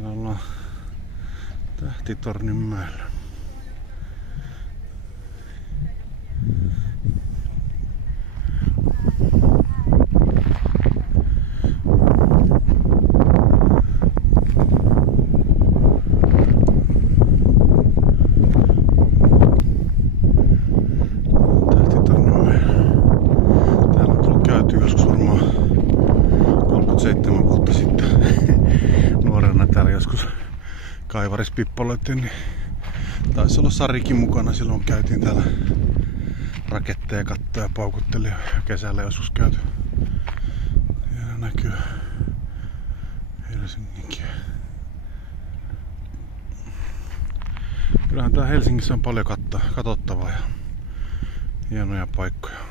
Täällä ollaan Tähtitorninmäellä. Täällä on tullut käyty joskus varmaan 37 vuotta sitten. Nuorena täällä joskus kaivarispippaloitiin, niin taisi olla Sarikin mukana. Silloin käytiin täällä raketteja kattoja ja paukutteli kesällä joskus käyty. Ja näkyy Helsinkiä. Kyllähän tää Helsingissä on paljon katsottavaa ja hienoja paikkoja.